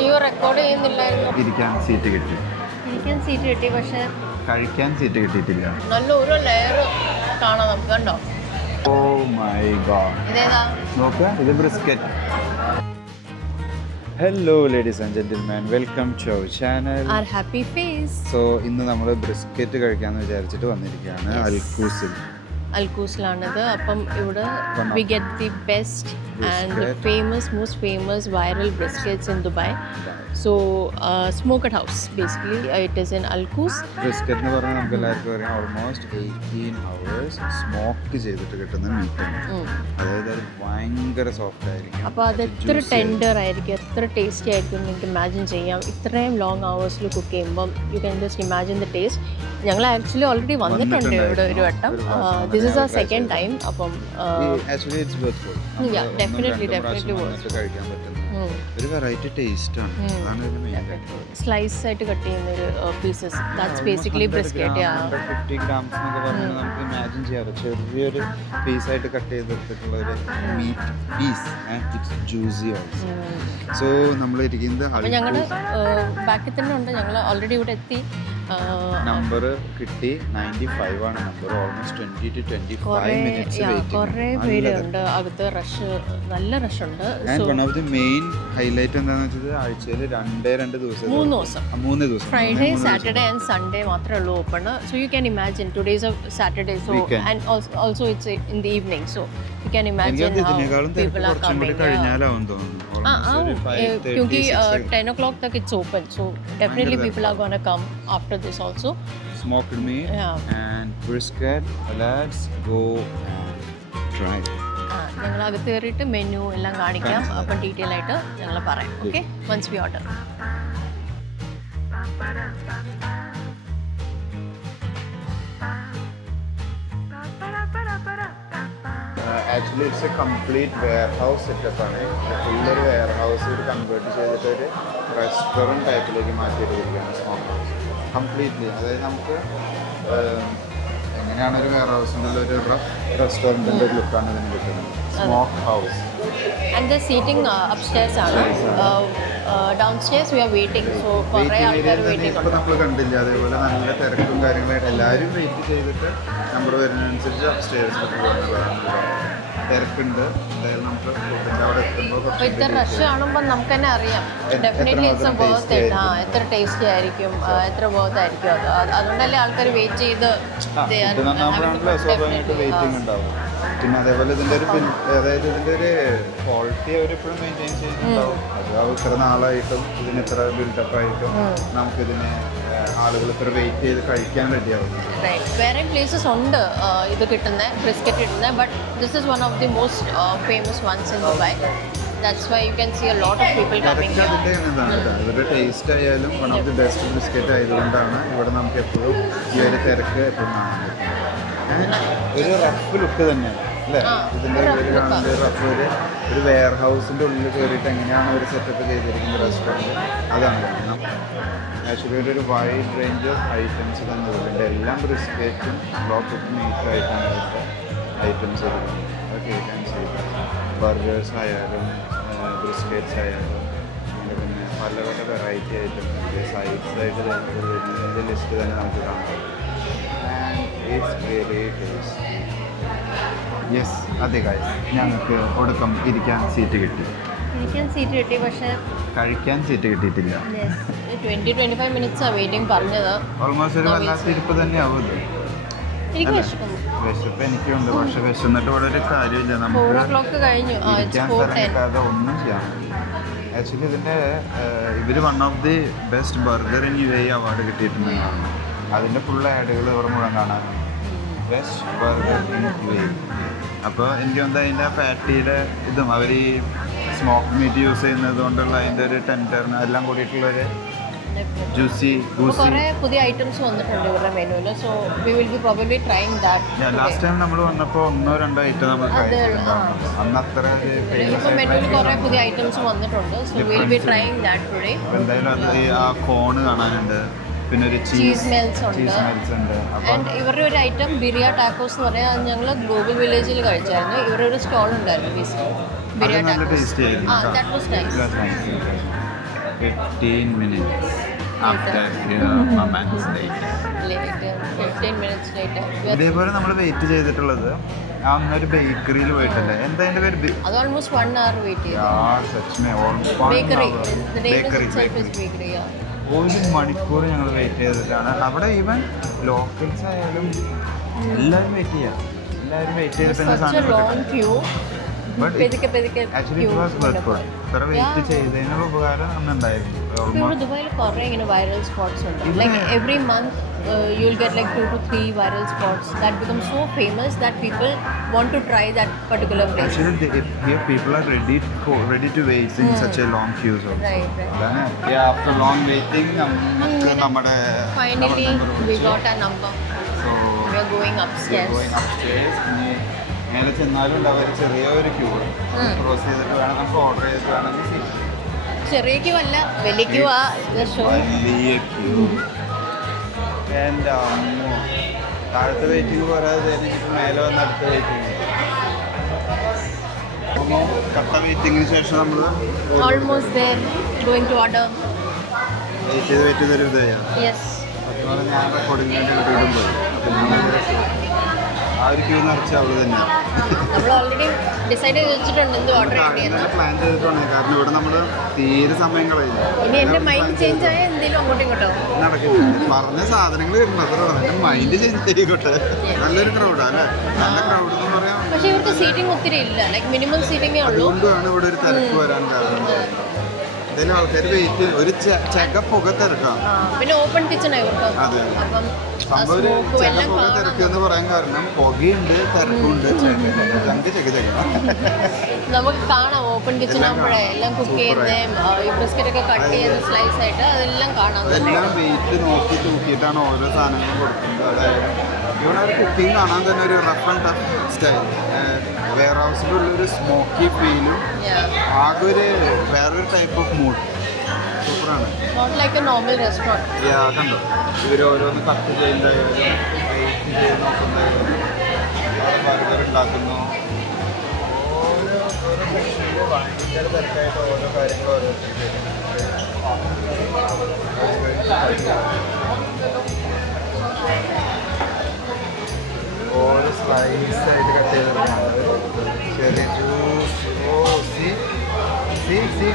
അയ്യോ റെക്കോർഡ് ചെയ്യുന്നില്ലായിരുന്നു. ഇരിക്കാൻ സീറ്റ് കിട്ടി. ഇരിക്കാൻ സീറ്റ് കിട്ടി, പക്ഷെ കഴിക്കാൻ സീറ്റ് കിട്ടിയിട്ടില്ല. നല്ല ഓരോ ലെയർ കാണാം നമുക്ക്. കണ്ടോ? Oh my god. ഇതേതാ? നോക്ക്, ഇത് brisket. Hello ladies and gentleman, welcome to our channel are happy face. So ഇന്ന് നമ്മൾ ബ്രിസ്ക്കറ്റ് കഴിക്കാമെന്ന് വിചാരിച്ചിട്ട് വന്നിരിക്കുകയാണ് അൽക്കൂസിൽ. അൽക്കൂസിലാണിത്. അപ്പം ഇവിടെ we get the best and most famous viral briskets in Dubai. So Smoked House basically it is in Al Quoz. Brisket എന്ന് പറഞ്ഞാൽ നമുക്ക് എല്ലാവർക്കും അറിയാം, ഓൾമോസ്റ്റ് 18 hours സ്മോക്ക് ചെയ്തിട്ട് കിട്ടുന്ന മീറ്റാണ്. അതായത് അത് ഭയങ്കര സോഫ്റ്റ് ആയിരിക്കും. അപ്പോൾ അത് എത്ര ടെൻഡർ ആയിരിക്കും, എത്ര ടേസ്റ്റി ആയിരിക്കും നിങ്ങൾക്ക് ഇമാജിൻ ചെയ്യാം. ഇത്രയും ലോങ് അവേഴ്സിൽ കുക്ക് ചെയ്യുമ്പം you can just imagine the taste. ഞങ്ങൾ ആക്ച്വലി ഓൾറെഡി വന്നിട്ടുണ്ട് ഇവിടെ ഒരു വട്ടം. This is our second time. അപ്പം ഡെഫിനറ്റ്ലി കഴിക്കാൻ പറ്റുന്ന ഒരു വെറൈറ്റി ടേസ്റ്റ് ആണ്. അതാണ് ഇതിന്റെ മെയിൻ ആയിട്ട്. സ്ലൈസ് ആയിട്ട് കട്ട് ചെയ്യുന്ന ഒരു pieces, that's basically brisket. 50 grams എന്നൊക്കെ പറഞ്ഞാൽ നമുക്ക് ഇമാജിൻ ചെയ്യാറ് ചെറിയൊരു പീസായിട്ട് കട്ട് ചെയ്തെടുത്തിട്ടുള്ള ഒരു meat piece. It's juicy also. So നമ്മൾ ഇരിക്കുന്നത് അപ്പം ഞങ്ങളുടെ ബാക്കിൽ തന്നെ ഉണ്ട്. ഞങ്ങൾ ഓൾറെഡി ഇവിടെ എത്തി. നമ്പർ കിട്ടി 95 ആണ് നമ്പർ. ഓൾമോസ്റ്റ് 20 to 25 minutes കുറേ പേരുണ്ട് അകത്ത്. നല്ല റഷ് ഉണ്ട്. One of the main highlight എന്താണെന്ന് വെച്ചാൽ ആഴ്ചയിൽ 2 ദിവസം 3 ദിവസം ഫ്രൈഡേ സാറ്റർഡേ ആൻഡ് സൺഡേ മാത്രമേ ഉള്ളൂ open. So you can imagine 2 days of Saturday. So and also it's in the evening. So you can imagine how people are coming. കഴിഞ്ഞാലാവും തോന്നുന്നു. क्योंकि 10 o'clock तक it's open. So definitely people are going to come after this also. Smoked meat and brisket. Let's go and try. ഞങ്ങൾ അകത്ത് കയറിയിട്ട് menu എല്ലാം കാണിക്കാം. അപ്പം detail ആയിട്ട് ഞങ്ങൾ പറയാം. Okay, once we order. Actually it's a complete warehouse setup ആണ്. ഫുള്ളൊരു വെയർ ഹൗസ് കൺവേർട്ട് ചെയ്തിട്ട് ഒരു റെസ്റ്റോറൻറ്റ് ടൈപ്പിലേക്ക് മാറ്റിയെടുത്തിരിക്കുകയാണ് സ്മോക്ക് ഹൗസ് കംപ്ലീറ്റ്ലി. അതായത് നമുക്ക് എങ്ങനെയാണ് ഒരു വെയർ ഹൗസിൻ്റെ ഒരു റെസ്റ്റോറൻറ്റിൻ്റെ ഒരു ലുക്കാണ് ഇതിന് കിട്ടുന്നത്. Smoke house and the seating upstairs ആണ്. ഡൗൺസ്റ്റേഴ്സ് വി ആർ വെയിറ്റിംഗ്. സോ കുറേ ആൾക്കാർ വെയിറ്റിംഗ്. ഇപ്പോൾ നമ്മൾ കണ്ടില്ല, അതേപോലെ നല്ല തിരക്കും കാര്യങ്ങളായിട്ട് എല്ലാവരും വെയിറ്റ് ചെയ്തിട്ട് നമ്പർ വരുന്നതനുസരിച്ച് അപ്സ്റ്റേഴ്സിൽ പോകുന്നതാണ്. തിരക്കുണ്ട്. എന്തായാലും നമുക്ക് ഫുഡിൻ്റെ അവിടെ എത്തുമ്പോൾ ഇത്ര റഷ് കാണുമ്പോൾ നമുക്ക് തന്നെ അറിയാം ഡെഫിനറ്റ്ലി ഇറ്റ്സ് വർത്ത് ഇറ്റ്. എത്ര ടേസ്റ്റി ആയിരിക്കും, എത്ര വർത്ത് ആയിരിക്കും. അതുകൊണ്ടല്ലേ ആൾക്കാർ വെയിറ്റ് ചെയ്ത് സ്വാഭാവികമായിട്ട് വെയിറ്റിംഗ് ഉണ്ടാവും. പിന്നെ അതേപോലെ ഇതിൻ്റെ ഒരു അതായത് ഇതിൻ്റെ ഒരു ക്വാളിറ്റി അവരെപ്പോഴും മെയിൻറ്റെയിൻ ചെയ്യുന്നുണ്ടാവും. അത് ഇത്ര നാളായിട്ടും ഇതിന് ഇത്ര ബിൽഡപ്പായിട്ടും നമുക്കിതിനെ ആളുകൾ ഇത്ര വെയിറ്റ് ചെയ്ത് കഴിക്കാൻ റെഡിയാവും. വേറെ പ്ലേസസ് ഉണ്ട് ഇത് കിട്ടുന്ന ബ്രിസ്ക്കറ്റ് കിട്ടുന്നത്. But this is one of the most famous ones in Dubai. That's why you can see a lot of people coming here. ഇവരുടെ ടേസ്റ്റ് ആയാലും one of the best biscuit ആയതുകൊണ്ടാണ് ഇവിടെ നമുക്ക് എപ്പോഴും ഈ ഒരു തിരക്ക് എപ്പോഴും കാണാൻ പറ്റുന്നത്. ഒരു റഫ് ലുക്ക് തന്നെയാണ് അല്ലേ ഇതിൻ്റെ ഒരു കാണുന്നത്. റഫ് ഒരു വെയർ ഹൗസിൻ്റെ ഉള്ളിൽ കയറിയിട്ട് എങ്ങനെയാണ് ഒരു സെറ്റപ്പ് ചെയ്തിരിക്കുന്നത് റെസ്റ്റോറൻറ്റ്, അതാണ് കാണണം. ആക്ച്വലി ഒരു വൈഡ് റേഞ്ച് ഓഫ് ഐറ്റംസ് തന്നെ വരുന്നുണ്ട്. എല്ലാം ബ്രിസ്ക്കറ്റും സ്ലോ കുക്ക് മീറ്റ് ആയിട്ടാണ് ഐറ്റംസ് വരുന്നത്. അതൊക്കെ കഴിക്കാൻ ചെയ്യും. ബർഗേഴ്സ് ആയാലും ബ്രിസ്ക്കറ്റ്സ് ആയാലും പിന്നെ പല പല വെറൈറ്റി ഐറ്റംസ് സൈഡ്സ് ആയിട്ട് ഇതിൻ്റെ ലിസ്റ്റ് തന്നെ നമുക്ക് കാണാം. And it's very tasty. Yes, അതെ ഗൈസ്, ഞങ്ങൾക്ക് ഒടുക്കം ഇരിക്കാൻ സീറ്റ് കിട്ടി. പക്ഷേ കഴിക്കാൻ സീറ്റ് കിട്ടിയിട്ടില്ല. 20-25 minutes വെയിറ്റിംഗ് പറഞ്ഞത്. ഓൾമോസ്റ്റ് ഒരു വല്ലാത്ത ഇരിപ്പ് തന്നെയാവും ഇത്. വിശപ്പ് എനിക്കുണ്ട്, പക്ഷെ വിശന്നിട്ട് ഇവിടെ ഒരു കാര്യമില്ല. നമുക്ക് ഇരിക്കാൻ സ്ഥലം കിട്ടാതെ ഒന്നും ചെയ്യാൻ പറ്റില്ല. ആക്ച്വലി ഇതിൻ്റെ ഇവർ one of the best burger in UAE award കിട്ടിയിട്ടുണ്ടെന്നാണ്. അതിൻ്റെ ഫുൾ ആഡുകൾ ഇവിടെ മുഴുവൻ കാണാനും ബെസ്റ്റ് ബർഗർ ഇൻ UAE. അപ്പോൾ എനിക്ക് തോന്നുന്നത് അതിൻ്റെ പാറ്റിയുടെ ഇതും അവർ ഈ സ്മോക്ക് മീറ്റ് യൂസ് ചെയ്യുന്നത് കൊണ്ടുള്ള അതിൻ്റെ ഒരു ടെൻഡറിന് എല്ലാം കൂടിയിട്ടുള്ളൊരു ജ്യൂസി പുതിയ ഐറ്റംസ് വന്നിട്ടുണ്ട് ഇവരുടെ മെനുവിൽ. So we will be probably trying that. Last time നമ്മൾ വന്നപ്പോൾ 1-2 ഐറ്റം നമ്മൾ അന്ന് അത്ര മെനുവിൽ കുറേ പുതിയ ഐറ്റംസ് വന്നിട്ടുണ്ട്. So we will be trying that today. എന്തായാലും അത് ആ കോണ് കാണാനുണ്ട്. പിന്നെ ഒരു ചീസ് മെൽസ് ഉണ്ട്. ആൻഡ് ഇവരുടെ ഒരു ഐറ്റം ബിരിയ ടാക്കോസ് എന്ന് പറയാൻ ഞങ്ങൾ ഗ്ലോബൽ വില്ലേജിൽ കഴിച്ചായിരുന്നു. ഇവരുടെ ഒരു സ്റ്റോൾ ഉണ്ടായിരുന്നു birria tacos. 15 minutes after my man's late. Late 15 minutes later. ഇതേപോലെ നമ്മൾ വെയിറ്റ് ചെയ്തിട്ടുള്ളത് അന്നൊരു ബേക്കറിയിൽ പോയിട്ടല്ലേ, എന്താ അതിന്റെ പേര്? അത് ഓൾമോസ്റ്റ് 1 hour വെയിറ്റ് ചെയ്തു. Bakery, the name is itself is bakery. 1 മണിക്കൂർ ഞങ്ങൾ വെയിറ്റ് ചെയ്തിട്ടാണ്. അവിടെ ഈവൻ ലോക്കൽസ് ആയാലും എല്ലാവരും വെയിറ്റ് ചെയ്യാം. എല്ലാവരും വെയിറ്റ് ചെയ്തിട്ട് Such a long queue. പെതുക്കെ actually it was worth it. ഇത്ര വെയിറ്റ് ചെയ്തതിനുള്ള ഉപകാരം അന്നുണ്ടായിരുന്നു. ഇവിടെ ദുബായിൽ കുറേ ഇങ്ങനെ വൈറൽ സ്പോട്ട്സ് ഉണ്ട്. Like every month you will get like 2 to 3 viral spots that become so famous that people want to try that particular place. Actually, here people are ready to wait in such a long queues also. Right. Yeah, after long waiting, നമ്മുടെ Finally, we got a number. So We are going upstairs. ഇനി മേലെ ചെന്നാലും ഉണ്ടാവും ചെറിയൊരു Q. Cross ചെയ്തിട്ട് വേണം നമുക്ക് order ചെയ്തിട്ട് വേണമെങ്കിൽ ചെറിയ ക്യൂ അല്ല, വലിയ ക്യൂ ആ ഷോ. വലിയ ക്യൂ. എൻ്റെ അമ്മ, താഴത്തെ വെയിറ്റിംഗ് പോരാതെ മേലെ വന്ന് അടുത്ത വെയിറ്റിംഗ്. അപ്പോൾ കട്ട വെയിറ്റിങ്ങിന് ശേഷം നമ്മൾ almost there, going to order. Wait ചെയ്തൊരു ഇത് ചെയ്യാം. Yes. അതുപോലെ ഞാൻ റെക്കോർഡിങ്ങിന് വേണ്ടി വിട്ടിട്ടും പോയി. അപ്പം ഞാൻ ആ ഒരു ക്യൂ നിറച്ച് അവിടെ തന്നെയാണ്. നമ്മൾ ഓൾറെഡി ഡിസൈഡ് ചെയ്ത് വെച്ചിട്ടുണ്ട് എന്ത് ഓർഡർ ചെയ്യണമെന്ന്. പ്ലാൻ ചെയ്തിട്ടുണ്ട്, കാരണം ഇവിടെ നമ്മൾ തീരെ സമയം കളയില്ല. ഇനി എൻ്റെ മൈൻഡ് ചേഞ്ച് ആയാൽ എന്തെങ്കിലും അങ്ങോട്ടും ഇങ്ങോട്ടോ നടക്കില്ല. പറഞ്ഞ സാധനങ്ങൾ വരുമ്പോൾ അത്രയാണ് എൻ്റെ മൈൻഡ് ചേഞ്ച് ചെയ്യിക്കോട്ടെ. നല്ലൊരു ക്രൗഡാണ് അല്ലേ? നല്ല ക്രൗഡ് എന്ന് പറയാം. പക്ഷേ ഇവർക്ക് സീറ്റിംഗ് ഒത്തിരി ഇല്ല, ലൈക്ക് മിനിമം സീറ്റിംഗേ ഉള്ളൂ. അതുകൊണ്ടാണ് ഇവിടെ ഒരു തിരക്ക് വരാൻ കാരണം. എന്തായാലും ആൾക്കാർ വെയിറ്റ് ഒരു പുക തിരക്കാം. പിന്നെ ഓപ്പൺ കിച്ചൺ ഇവർക്ക്. അതെ, അപ്പം സംഭവം ഒരു പുക തിരക്ക് എന്ന് പറയാൻ കാരണം പുകയുണ്ട്, തിരക്കുണ്ട്, നമുക്ക് കാണാം ഓപ്പൺ കിച്ചൺ ആകുമ്പോഴേ എല്ലാം കുക്ക് ചെയ്യുന്നതും ഈ ബിസ്ക്കറ്റ് ഒക്കെ കട്ട് ചെയ്യുന്ന സ്ലൈസ് ആയിട്ട് അതെല്ലാം കാണാം. അതെല്ലാം വെയിറ്റ് നോക്കി തൂക്കിയിട്ടാണ് ഓരോ സാധനങ്ങളും കൊടുക്കുന്നത്. അതായത് ഇവിടെ ഒരു കുക്കിംഗ് കാണാൻ തന്നെ ഒരു റഫ് ആൻഡ് ടഫ് സ്റ്റൈൽ. വെയർ ഹൗസിലുള്ളൊരു സ്മോക്കി ഫീലും ആകെ ഒരു വേറൊരു ടൈപ്പ് ഓഫ് മൂഡ്. സൂപ്പറാണ്. Not like a normal restaurant. കണ്ടോ, ഇവർ ഓരോന്ന് കട്ട് ചെയ്യുന്നതായാലും വെയിറ്റ് ചെയ്ത് നോക്കുന്നതായാലും ബർഗർ ഉണ്ടാക്കുന്നു. ഓരോ സെക്ഷനിലും ഭയങ്കര തിരക്കായിട്ട് ഓരോ കാര്യങ്ങൾ ഓരോരുത്തർ ചെയ്യുന്നു. ഓരോ സ്ലൈസ് ആയിട്ട് കട്ട് ചെയ്തെടുക്കുന്നത്. ചെറിയ ജ്യൂസ്.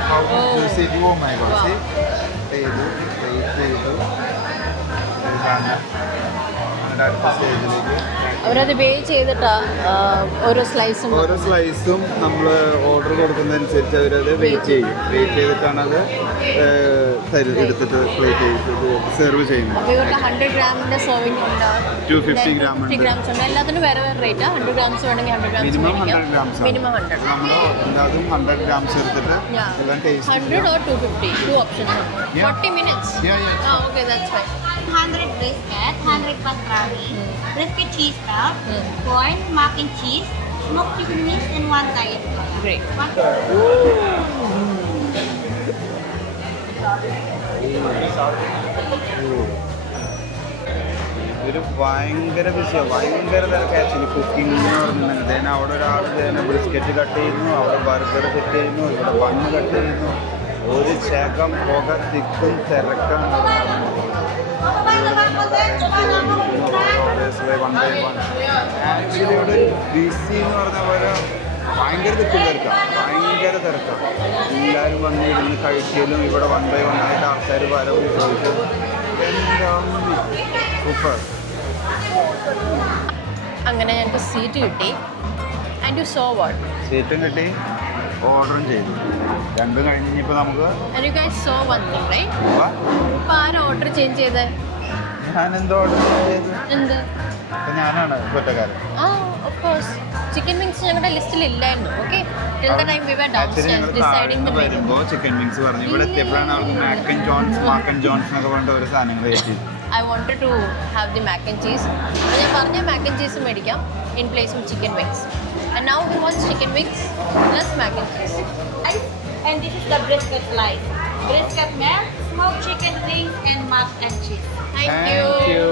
ഹൗ ജ്യൂസ് ചെയ്തു. Oh my god. ചെയ്തു അടുത്ത സ്റ്റേജിലേക്ക് അവരത് പേ ചെയ്തിട്ടാ ഓരോ സ്ലൈസും നമ്മൾ ഓർഡർ കൊടുക്കുന്നതനുസരിച്ച് അവരത് വെയിറ്റ് ചെയ്തിട്ടാണ് അത് എടുത്തിട്ട് പ്ലേറ്റ് ചെയ്ത് സെർവ് ചെയ്യുന്നത്. അപ്പോൾ ഇവർക്ക് 100 ഗ്രാമിൻ്റെ സെർവിങ് ഉണ്ട്, 250 ഗ്രാം 50 ഗ്രാംസ് ഉണ്ട്. എല്ലാത്തിനും വേറെ റേറ്റാ. 100 ഗ്രാംസ് വേണമെങ്കിൽ 100 ഗ്രാംസ് മിനിമം 100. നമ്മൾ എല്ലാതും 100 ഗ്രാംസ് എടുത്തിട്ട് എല്ലാം ടേസ്റ്റ് 100 or 250, 2 options ഉണ്ട്. 40 minutes. Okay, that's fine. 100 brisket, 100 pastrami, brisket cheese wrap, corn, mac and cheese, smoked chicken wings, and 1 diet cola. Great. ഒരു ഭയങ്കര വിഷയം, ഭയങ്കര തിരക്ക് ആക്ച്വലി കുക്കിംഗ് എന്ന് പറഞ്ഞിട്ടുണ്ടെങ്കിൽ. then അവിടെ ഒരാൾ ബ്രിസ്ക്കറ്റ് കട്ട് ചെയ്യുന്നു, അവിടെ ബർഗർ സെറ്റ് ചെയ്യുന്നു, ഇവിടെ ബണ്ണ് കട്ട് ചെയ്യുന്നു. ഒരു ശകം പുക തിക്കും തിരക്കാണ്. ആക്ച്വലി ഇവിടെ ഒരു ബിസി എന്ന് പറഞ്ഞ പോലെ ഭയങ്കര ഭയങ്കര തിരക്കാണ്. എല്ലാവരും വന്ന് ഇരുന്ന് കഴിക്കലും ഇവിടെ 1 by 1 ആയിട്ട് ആൾക്കാർ വരവ് ചോദിക്കും. സൂപ്പർ. അങ്ങനെ ഞങ്ങൾക്ക് സീറ്റ് കിട്ടി. ആൻഡ് യു സോ വാട്ട്, സീറ്റും കിട്ടി, ഓർഡറും ചെയ്തു. രണ്ടും കഴിഞ്ഞപ്പോൾ നമുക്ക് and you guys so one thing right. ഇപ്പോൾ ആരാ ഓർഡർ ചേഞ്ച് ചെയ്തത്? ഞാനെന്തോ ഓർഡർ ചെയ്തു. എന്ത്? അപ്പം ഞാനാണ് കുറ്റക്കാരൻ. Of course. ചിക്കൻ വിങ്സ് ഞങ്ങളുടെ ലിസ്റ്റിൽ ഇല്ലായിരുന്നു. Okay, till the time we were downstairs deciding the menu. വരുമ്പോൾ ചിക്കൻ വിങ്സ് പറഞ്ഞു. ഇവിടെ എത്തിയപ്പോഴാണ് അവർക്ക് മാക്ക് ആൻഡ് ജോൺസ് എന്നൊക്കെ പറഞ്ഞിട്ട് ഒരു സാധനങ്ങൾ ഏറ്റി. I wanted to have the mac and cheese. അപ്പോൾ ഞാൻ പറഞ്ഞ mac and cheese മേടിക്കാം in place of chicken wings. And now he wants chicken wings plus mac and cheese. And this is the brisket slice. Brisket melt, smoked chicken wings, and mac and cheese. Thank you.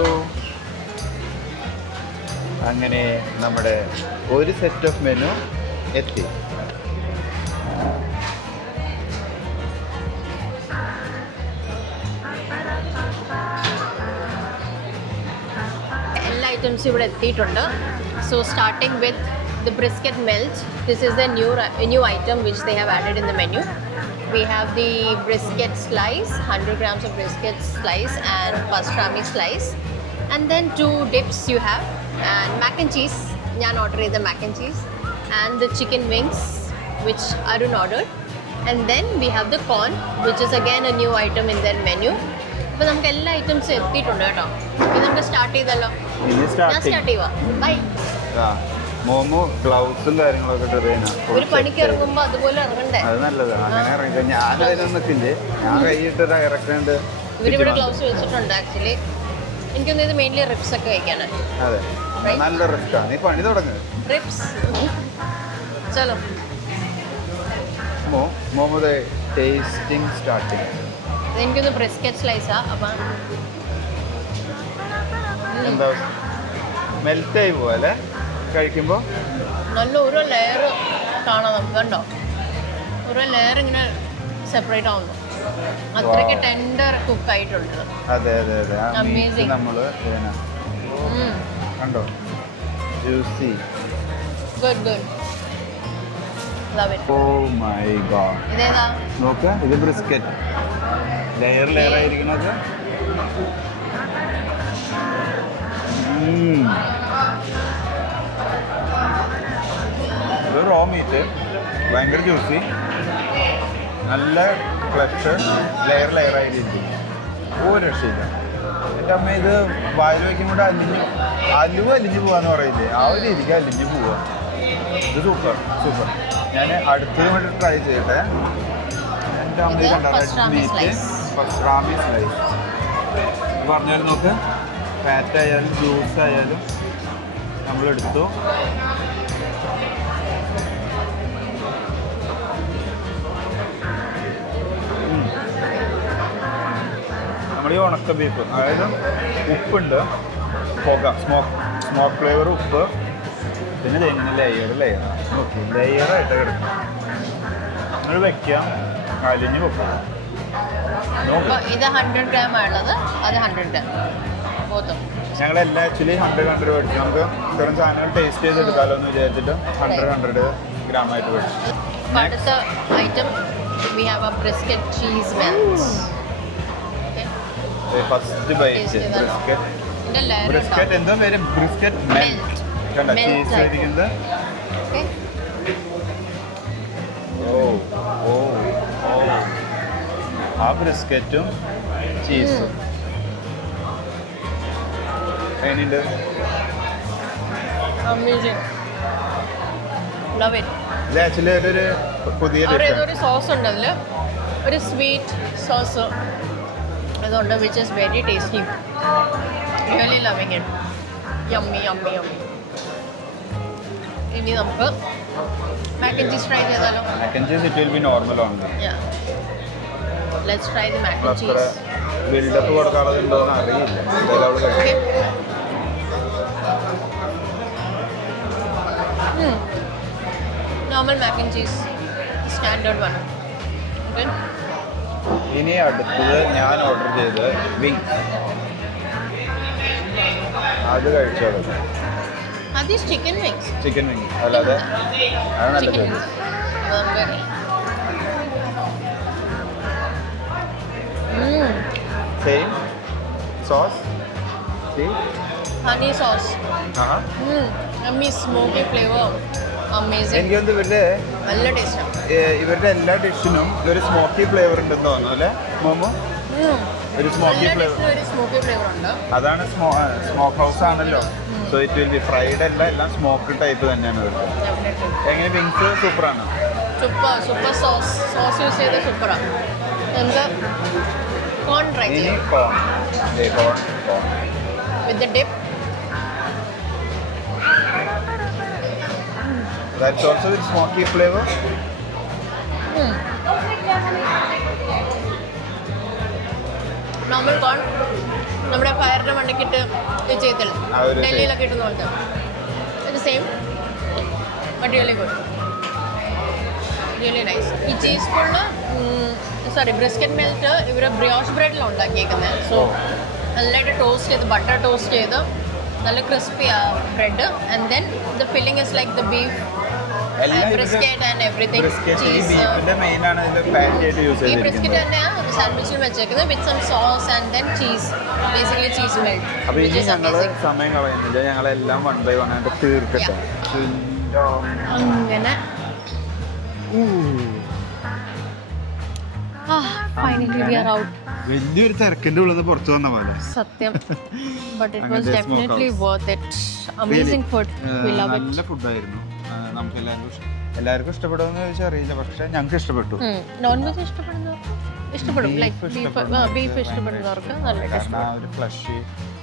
അങ്ങനെ നമ്മുടെ ഒരു set of menu എത്തി. Items ഇവിടെ എത്തിയിട്ടുണ്ട്. So starting with the brisket melt. This is the new item which they have added in the menu. We have the brisket slice, 100 grams of brisket slice and pastrami slice. And then 2 dips you have. And mac and cheese. Njan ordered the mac and cheese. And the chicken wings, which Arun ordered. And then we have the corn, which is again a new item in their menu. അപ്പോൾ നമുക്ക് എല്ലാ ഐറ്റംസും എത്തിയിട്ടുണ്ട് കേട്ടോ. ഇത് നമുക്ക് start ചെയ്തല്ലോ. ഞാൻ സ്റ്റാർട്ട് ചെയ്യുക. ബൈ. മോമോ ഗ്ലൗസും കാര്യങ്ങളൊക്കെ ഇട്ട് ഒരു പണിക്ക് ഇറങ്ങുമ്പോൾ അതുപോലെ ഇറങ്ങണ്ടേ? അത് നല്ലതാണ്. അങ്ങനെ ഇറങ്ങി ഞാൻ അതിനൊന്നും നിൽക്കില്ലേ, ഞാൻ കൈയിട്ട് ഇറക്കേണ്ട. ഇവരിവിടെ ഗ്ലൗസ് വെച്ചിട്ടുണ്ട് ആക്ച്വലി. എനിക്കൊന്നും ഇത് മെയിൻലി റിപ്സ് ഒക്കെ കഴിക്കാനാണ്. അതെ, നല്ല റിസ്ക്കാണ്. നീ പണി തുടങ്ങ്. റിപ്സ് ചലോ. Momo tasting starting. എനിക്കൊന്ന് ബ്രിസ്ക്കറ്റ് സ്ലൈസാ. അപ്പം എന്താ മെൽറ്റായി പോവല്ലേ കഴിക്കുമ്പോൾ? നല്ല ഓരോ ലെയർ കാണാം നമുക്ക്. കണ്ടോ, ഓരോ ലെയർ ഇങ്ങനെ സെപ്പറേറ്റ് ആവുന്നു. അത്രയ്ക്ക് ടെൻഡർ കുക്ക് ആയിട്ടുണ്ട്. അതെ അതെ അതെ. അമേസിങ്. നമ്മൾ കണ്ടോ, juicy. Good good. Love it. Oh my god. ഇതേതാ നോക്ക്, ഇത് ബ്രിസ്ക്കറ്റ് ലെയർ ലെയർ ആയിരിക്കണത്. ഇത് റോ മീറ്റ്, ഭയങ്കര ജ്യൂസി, നല്ല ഫ്ലഷ്, ലെയർ ലെയർ ആയിരിക്കും. ഒരു രക്ഷയില്ല. എൻ്റെ അമ്മ ഇത് വായിൽ വയ്ക്കുമ്പോൾ അലുവ അലിഞ്ഞ് പോവാന്ന് പറയില്ലേ, ആ ഒരു രീതിക്ക് അലിഞ്ഞ് പോവുക. ഇത് സൂപ്പർ സൂപ്പർ. ഞാൻ അടുത്തത് വേണ്ടി ട്രൈ ചെയ്യട്ടെ. എൻ്റെ അമ്മ കണ്ട റെഡ് മീറ്റ് പസ്ട്രാമി സ്ലൈസ് പറഞ്ഞാലും നോക്ക്. ഫാറ്റ് ആയാലും ജ്യൂസ് ആയാലും നമ്മളെടുത്തു. നമ്മൾ ഈ ഉണക്ക ബീഫ്, അതായത് ഉപ്പുണ്ട്, പുക, സ്മോക്ക് ഫ്ലേവർ, ഉപ്പ്, പിന്നെ തെങ്ങിന് ലെയർ ഓക്കെ, ലെയറായിട്ട് കിടക്കും. നിങ്ങൾ വയ്ക്കാം, അലിഞ്ഞ് വെക്കാം. ഇത് 100 ഗ്രാം ആണുള്ളത്, അത് 100 ഗ്രാം പോത്തും. ഞങ്ങളെല്ലാം ആക്ച്വലി 100 മേടിച്ചു. നമുക്ക് ഇത്തരം സാധനങ്ങൾ ടേസ്റ്റ് ചെയ്തെടുക്കാമല്ലോ എന്ന് വിചാരിച്ചിട്ട് 100 ഗ്രാം ആയിട്ട് മേടിച്ചു. അടുത്ത item we have a brisket cheese melt. First bite brisket, എന്തോ പേര്, ബ്രിസ്ക്കറ്റ് മെൽറ്റ്. കണ്ട ചീസ് ഇരിക്കുന്നത്. ഓ ഓ ഓ, ആ ബ്രിസ്ക്കറ്റും ചീസും എങ്ങനെയുണ്ട്? ഇത് ആക്ച്വലി ഒരു പുതിയ ഒരു സോസ് ഉണ്ട്, അതിൽ ഒരു സ്വീറ്റ് സോസ് അതുകൊണ്ട്, which is very tasty. Really loving it. Yummy yummy yummy. ഇനി നമുക്ക് മാക്ക് ആൻഡ് ചീസ് ട്രൈ ചെയ്താലോ? Mac and cheese it will be normal only. Let's try the mac and cheese. Buildup കൊടുക്കാനുള്ളതുണ്ടോ എന്ന് അറിയില്ല. Normal mac and cheese, standard one. Okay, ഇനി അടുത്തത് ഞാൻ order ചെയ്ത് വിങ്സ്. അത് കഴിച്ചോളൂ. അത് ചിക്കൻ വിങ്സ്. ചിക്കൻ വിങ്സ് അല്ലാതെ അത് നല്ല പേര്. Same sauce, honey sauce, yummy smoky flavour, amazing. എനിക്കൊന്ന് നല്ല ടേസ്റ്റാണ്. ഇവരുടെ എല്ലാ ഡിഷിനും ഒരു സ്മോക്കി ഫ്ലേവർ ഉണ്ടെന്ന് തോന്നുന്നു അല്ലേ മോമോ? ഒരു സ്മോക്കി ഫ്ലേവർ ഉണ്ട്. അതാണ് സ്മോക്ക് ഹൗസ് ആണല്ലോ. So it will B fried അല്ല, എല്ലാം സ്മോക്ക് ടൈപ്പ് തന്നെയാണ് വരുന്നത്. എങ്ങനെ വിങ്സ് സൂപ്പറാണ്. സൂപ്പർ സോസ് യൂസ് ചെയ്ത് സൂപ്പറാണ്. നമുക്ക് കോൺ ട്രൈ ചെയ്യാം. Corn with the dip. That's also with smoky flavor. Normal corn നമ്മുടെ ഫയറിൻ്റെ മണ്ടക്കിട്ട് ചെയ്തില്ല, ഡൽഹിയിലൊക്കെ ഇട്ടുന്ന പോലത്തെ. ഇത് same but really good, really nice. ഈ ചീസ് കോണിന് ബ്രിസ്ക്കറ്റ് മെൽറ്റ് ഇവർ ബ്രിയോഷ് ബ്രെഡിലാണ് ഉണ്ടാക്കിയേക്കുന്നത്. സോ നല്ലതായിട്ട് ടോസ്റ്റ് ചെയ്ത്, ബട്ടർ ടോസ്റ്റ് ചെയ്ത് നല്ല crispy bread and then the filling is like the beef brisket and everything cheese. ബീഫിന്റെ മെയിൻ ആണ് ഇതിൽ ഫാറ്റ് ആയിട്ട് യൂസ് ഈ ബ്രിസ്കറ്റ് ചെയ്തിരിക്കുന്നത്. തന്നെയാണ് സാൻഡ്വിച്ചിൽ വെച്ചേക്കുന്നത് with some sauce and then cheese, basically cheese melt. അപ്പൊ ഇനി ഞങ്ങള് സമയം കളയുന്നില്ല, ഞങ്ങളെല്ലാം 1 by 1 ആയിട്ട് തീർക്കട്ടെ. അങ്ങനെ ഫൈനലി വി ആർ ഔട്ട്. വലിയൊരു തിരക്കിന്റെ ഉള്ളിൽ നിന്ന് പുറത്തു വന്ന പോലെ സത്യം. But it was definitely worth it. Amazing food. We love it. നല്ല ഫുഡായിരുന്നു. നമുക്ക് എല്ലാവർക്കും ഇഷ്ടപ്പെടുമെന്ന് ചോദിച്ചാൽ അറിയില്ല, പക്ഷെ ഞങ്ങൾക്ക് ഇഷ്ടപ്പെട്ടു. നോൺ വെജ് ഇഷ്ടപ്പെടും ലൈക്ക് ബീഫ് ഇഷ്ടപ്പെടുന്നവർക്ക് നല്ല കാരണം ആ ഒരു ഫ്ലഷ്,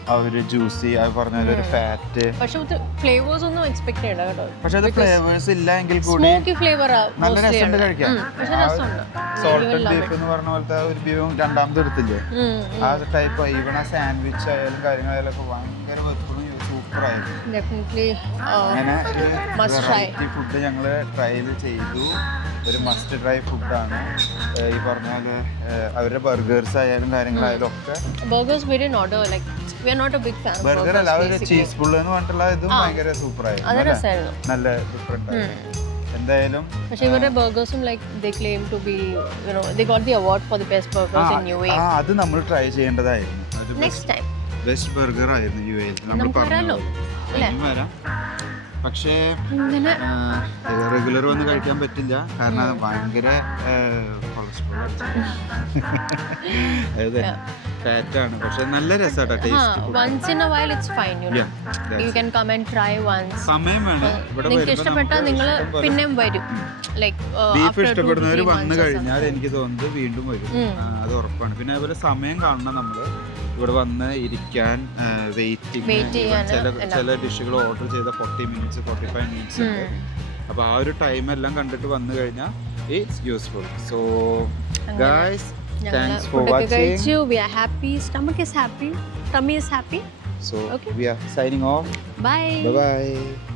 ആ ഒരു ജ്യൂസി, അത് പറഞ്ഞ ഒരു ഫാറ്റ്, പക്ഷെ ഫ്ലേവേഴ്സ് ഒന്നും എക്സ്പെക്ട് ചെയ്യണ്ട കേട്ടോ. പക്ഷെ അത് ഫ്ലേവേഴ്സ് ഇല്ല എങ്കിൽ കൂടി സ്മോക്കി ഫ്ലേവർ നല്ല രസമുണ്ട് കഴിക്കാൻ. പക്ഷെ രസമുണ്ട്. സോൾട്ടഡ് ബീഫ് എന്ന് പറഞ്ഞ പോലത്തെ ഒരു ബീഫും രണ്ടാമത് എടുത്തില്ലേ, ആ ടൈപ്പ്. ഈവൺ ആ സാൻഡ്വിച്ച് ആയാലും കാര്യങ്ങളായാലും ഒക്കെ ഭയങ്കര വെപ്പും സൂപ്പർ ആയിരുന്നു. ഡെഫിനറ്റ്ലി അങ്ങനെ ഒരു must try. വെറൈറ്റി ഫുഡ് ഞങ്ങൾ ട്രൈ ചെയ്തു. ഒരു മസ്റ്റ് ട്രൈ ഫുഡാണ്. ഈ പറഞ്ഞ പോലെ അവരുടെ ബർഗേഴ്സ് ആയാലും കാര്യങ്ങളായാലും ഒക്കെ. Burgers we didn't order like we are not a big fan. Burger അല്ല, ഒരു ചീസ് പുള്ള് എന്ന് പറഞ്ഞിട്ടുള്ള ഇതും ഭയങ്കര സൂപ്പർ അത് ആയിരുന്നു. രസമായിരുന്നു. നല്ല ഡിഫറെന്റ് ആയിരുന്നു. എന്തായാലും പക്ഷേ ഇവരുടെ ബർഗേഴ്സും like they claim to be they got the award for the best burgers in UAE. അത് നമ്മൾ ട്രൈ ചെയ്യേണ്ടതായിരുന്നു. നെക്സ്റ്റ് ടൈം ബെസ്റ്റ് ബർഗർ ആയിരുന്നു യുഎഇ. നമ്മൾ വരാലോ അല്ലേ? വരാം, പക്ഷേ ഇങ്ങനെ റെഗുലർ വന്ന് കഴിക്കാൻ പറ്റില്ല, കാരണം ഭയങ്കര കൊളസ്ട്രോൾ അതെ ഫാറ്റാണ്. പക്ഷെ നല്ല രസമാട്ടോ taste. once in a while it's fine, you know. You can come and try once. സമയം വേണം. ഇവിടെ നിങ്ങൾക്ക് ഇഷ്ടപ്പെട്ടാൽ നിങ്ങൾ പിന്നെയും വരും. ലൈക്ക് ബീഫ് ഇഷ്ടപ്പെടുന്നവർ വന്നു കഴിഞ്ഞാൽ എനിക്ക് തോന്നുന്നത് വീണ്ടും വരും, അത് ഉറപ്പാണ്. പിന്നെ അതുപോലെ സമയം കാണണം. നമ്മൾ ഇവിടെ വന്ന് ഇരിക്കാൻ, വെയിറ്റിംഗ്, ചില ഡിഷുകൾ ഓർഡർ ചെയ്ത 40 minutes 45 minutes ഉണ്ട്. അപ്പോൾ ആ ഒരു ടൈം എല്ലാം കണ്ടിട്ട് വന്നു കഴിഞ്ഞാൽ it's useful. So guys, thanks for watching. We are happy. Stomach is happy. Tummy is happy. So we are signing off. Bye. Bye bye.